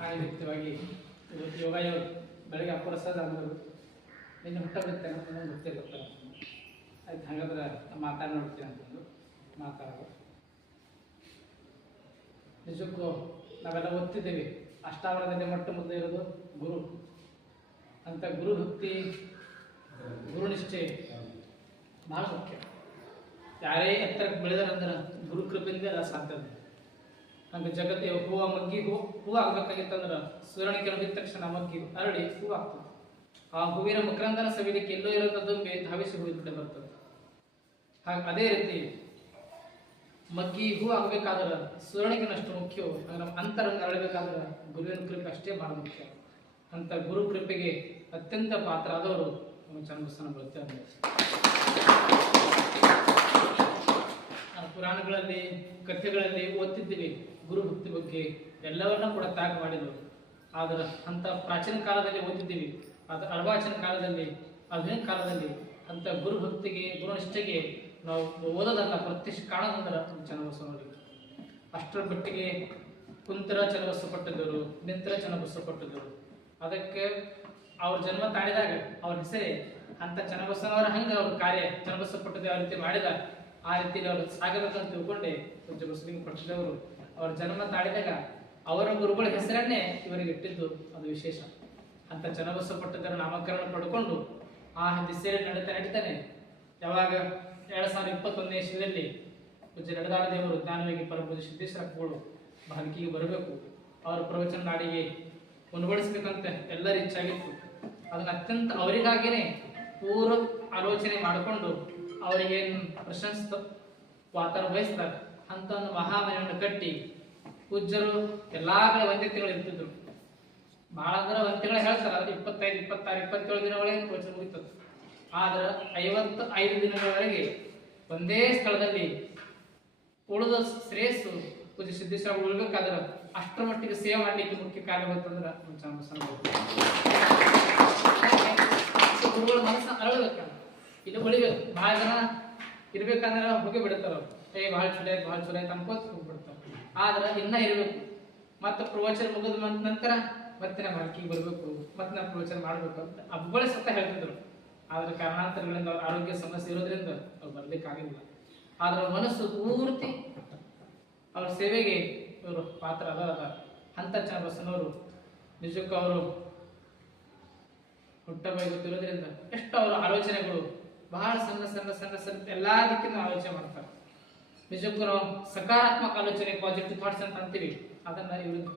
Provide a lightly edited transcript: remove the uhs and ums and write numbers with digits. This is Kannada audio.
ಆ ನಿಮಿತ್ತವಾಗಿ ಇವತ್ತು ಯೋಗ ಬೆಳಗ್ಗೆ ಅಪರಸಾದ ಅಂದರು ನಿನ್ನೆ ಹುಟ್ಟಬಿಡ್ತೇನೆ ಅಂತ ಗೊತ್ತಿರುತ್ತೆ. ಆಯ್ತು, ಹಾಗಾದ್ರೆ ಮಾತಾಡಿ ನೋಡ್ತೀನಿ ಅಂತಂದು ಮಾತಾಡೋದು. ನಿಜಕ್ಕೂ ನಾವೆಲ್ಲ ಓದ್ತಿದ್ದೇವೆ, ಅಷ್ಟಾವರಣದಲ್ಲಿ ಮೊಟ್ಟ ಮೊದಲು ಇರೋದು ಗುರು ಅಂತ. ಗುರು ಭಕ್ತಿ, ಗುರುನಿಷ್ಠೆ ಬಹಳ ಮುಖ್ಯ. ಯಾರೇ ಎತ್ತರಕ್ಕೆ ಬೆಳೆದಾರಂದ್ರೆ ಗುರು ಕೃಪೆಯಿಂದ ಎಲ್ಲ ಸಾಧ್ಯ. ಹಂಗೆ ಜಗತ್ತೇ ಹೂವು ಮಗ್ಗಿ ಹೂವು ಆಗ್ಬೇಕಾಗಿತ್ತಂದ್ರೆ ಸುವರ್ಣಿಕೆ ಬಿದ್ದ ತಕ್ಷಣ ಮಗ್ಗಿ ಅರಳಿ ಹೂವು ಆಗ್ತದೆ. ಆ ಹೂವಿನ ಮಕರಂದನ ಸವಿಲಿಕ್ಕೆ ಎಲ್ಲೋ ಇರೋದ ದುಂಬೆ ಧಾವಿಸಿ ಹೂವಿನ ಬರ್ತದೆ. ಹಾಗೆ ಅದೇ ರೀತಿ ಮಗ್ಗಿ ಹೂ ಆಗ್ಬೇಕಾದ್ರೆ ಸುವರ್ಣಿಕೆನಷ್ಟು ಮುಖ್ಯವೋ ನಮ್ಮ ಅಂತರಂಗ ಅರಳಬೇಕಾದ್ರೆ ಗುರುವಿನ ಕೃಪೆ ಅಷ್ಟೇ ಬಹಳ ಮುಖ್ಯ. ಅಂತ ಗುರು ಕೃಪೆಗೆ ಅತ್ಯಂತ ಪಾತ್ರ ಆದವರು ನಮ್ಮ ಚನ್ನಬಸವನ ಬರುತ್ತಾರೆ. ಪುರಾಣಗಳಲ್ಲಿ ಕಥೆಗಳಲ್ಲಿ ಓದ್ತಿದ್ದೀವಿ ಗುರು ಭಕ್ತಿ ಬಗ್ಗೆ ಎಲ್ಲವನ್ನ ಕೂಡ ತ್ಯಾಗ ಮಾಡಿದರು. ಆದ್ರೆ ಅಂತ ಪ್ರಾಚೀನ ಕಾಲದಲ್ಲಿ ಓದಿದ್ದೀವಿ, ಅದು ಅರ್ವಾಚೀನ ಕಾಲದಲ್ಲಿ, ಆಧುನಿಕ ಕಾಲದಲ್ಲಿ ಅಂತ ಗುರು ಭಕ್ತಿಗೆ ಗುರುನಿಷ್ಠೆಗೆ ನಾವು ಓದೋದಲ್ಲ, ಪ್ರತ್ಯಕ್ಷ ಕಾಣೋದಂದ್ರೆ ಚನ್ನಬಸವನವರಿಗೆ. ಅಷ್ಟರ ಮಟ್ಟಿಗೆ ಕುಂತರ ಚನ್ನಬಸವ ಪಟ್ಟಿದ್ದರು, ನಿಂತರ ಚನ್ನಬಸವ ಪಟ್ಟಿದ್ದರು. ಅದಕ್ಕೆ ಅವ್ರ ಜನ್ಮ ತಾಳಿದಾಗ ಅವ್ರ ಹೆಸರೇ ಅಂತ ಚನ್ನಬಸವನವರ ಹಂಗೆ ಅವ್ರ ಕಾರ್ಯ ಚನ್ನಬಸವ ಪಟ್ಟಿದ್ದ ಯಾವ ರೀತಿ ಮಾಡಿದ ಆ ರೀತಿಯಲ್ಲಿ ಅವರು ಸಾಗಬೇಕಂತ ತಿಳ್ಕೊಂಡೆ ಪೂಜ್ಯ ಬಸವಲಿಂಗ ಪಟ್ಟಿದವರು ಅವ್ರ ಜನ್ಮ ತಾಳಿದಾಗ ಅವರ ಗುರುಗಳ ಹೆಸರನ್ನೇ ಇವರಿಗೆ ಇಟ್ಟಿದ್ದು ಅದು ವಿಶೇಷ. ಅಂತ ಚನ್ನಬಸವ ಪಟ್ಟಿದ್ದರ ನಾಮಕರಣ ಪಡ್ಕೊಂಡು ಆ ದಿಸೆಯಲ್ಲಿ ನಡೀತಾನೆ ಯಾವಾಗ 2021ನೇ ಇಸ್ವಿಯಲ್ಲಿ ಪೂಜ್ಯ ನಡೆದಾಳ ದೇವರು ಜ್ಞಾನವೇಗಿ ಪರಮಪೂಜ್ಯ ಸಿದ್ದೇಶ್ವರಪ್ಪಗಳು ಭಾಲ್ಕಿಗೆ ಬರಬೇಕು, ಅವರ ಪ್ರವಚನ ನಾಡಿಗೆ ಉಣಬಡಿಸ್ಬೇಕಂತ ಎಲ್ಲರ ಇಚ್ಛಾಗಿತ್ತು. ಅದನ್ನ ಅತ್ಯಂತ ಅವರಿಗಾಗಿನೇ ಪೂರ್ವ ಆಲೋಚನೆ ಮಾಡಿಕೊಂಡು ಅವರಿಗೇನು ಪ್ರಶಂಸಿತ ವಾತಾವರಣ ವಹಿಸ್ತಾರೆ ಅಂತ ಒಂದು ಮಹಾಮನೆಯನ್ನು ಕಟ್ಟಿ ಪೂಜ್ಯರು ಎಲ್ಲಾ ಕಡೆ ಒಂದೇ ತಿಂಗಳು ಇರ್ತಿದ್ರು. ಬಹಳ ಅಂದ್ರೆ ಒಂದ್ ತಿಂಗಳು ಹೇಳ್ತಾರೆ, 25, 26, 27 ದಿನ ಒಳಗೆ ಪ್ರವಚನ ಮುಗಿತದೆ. ಆದ್ರೆ 55 ದಿನಗಳವರೆಗೆ ಒಂದೇ ಸ್ಥಳದಲ್ಲಿ ಉಳಿದ ಶ್ರೇಯಸ್ಸು ಪೂಜ್ಯ ಸಿದ್ದೇಶ್ವರ ಉಳ್ಬೇಕಾದ್ರೆ ಅಷ್ಟರ ಮಟ್ಟಿಗೆ ಸೇವೆ ಮಾಡ್ಲಿಕ್ಕೆ ಮುಖ್ಯ ಕಾರಣ ಅಂತಂದ್ರೆ ಗುರುಗಳ ಮನಸ್ಸನ್ನ ಅರಳಬೇಕಲ್ಲ, ಇಲ್ಲಿ ಉಳಿಬೇಕು. ಬಹಳ ಜನ ಇರ್ಬೇಕಂದ್ರೆ ಹೋಗಿ ಬಿಡ್ತಾರ, ಬಹಳ ಚಲೋ ಆಯ್ತು ಅನ್ಕೋತ ಹೋಗ್ಬಿಡ್ತಾರ. ಆದ್ರೆ ಇನ್ನ ಇರ್ಬೇಕು. ಮತ್ತೆ ಪ್ರವಚನ ಮುಗಿದ ನಂತರ ಮತ್ತೆ ನಮ್ಮ ಹರಕಿಗೆ ಬರ್ಬೇಕು, ಮತ್ತೆ ನಾವು ಪ್ರವಚನ ಮಾಡ್ಬೇಕು ಅಂತ ಅಬ್ಬಳೆ ಸತ್ತ ಹೇಳ್ತಿದ್ರು. ಆದ್ರೆ ಕಾರಣಾಂತರಗಳಿಂದ ಅವ್ರ ಆರೋಗ್ಯ ಸಮಸ್ಯೆ ಇರೋದ್ರಿಂದ ಅವ್ರು ಬರ್ಲಿಕ್ಕಾಗಿಲ್ಲ. ಆದ್ರೆ ಮನಸ್ಸು ಪೂರ್ತಿ ಅವ್ರ ಸೇವೆಗೆ ಇವರು ಪಾತ್ರ ಅದ. ಅಂತ ಚನ್ನಬಸವನವರು ನಿಜಕ್ಕೂ ಅವರು ಹುಟ್ಟಬೇಕಾಗಿರೋದ್ರಿಂದ ಎಷ್ಟು ಅವರ ಆಲೋಚನೆಗಳು ಬಹಳ ಸಣ್ಣ ಎಲ್ಲಾ ದಿಕ್ಕಿನ ಆಲೋಚನೆ ಮಾಡ್ತಾರೆ. ನಿಜಕ್ಕೂ ನಾವು ಸಕಾರಾತ್ಮಕ ಆಲೋಚನೆ, ಪಾಸಿಟಿವ್ ಥಾಟ್ಸ್ ಅಂತ ಅಂತೀವಿ, ಅದನ್ನ ಇವರು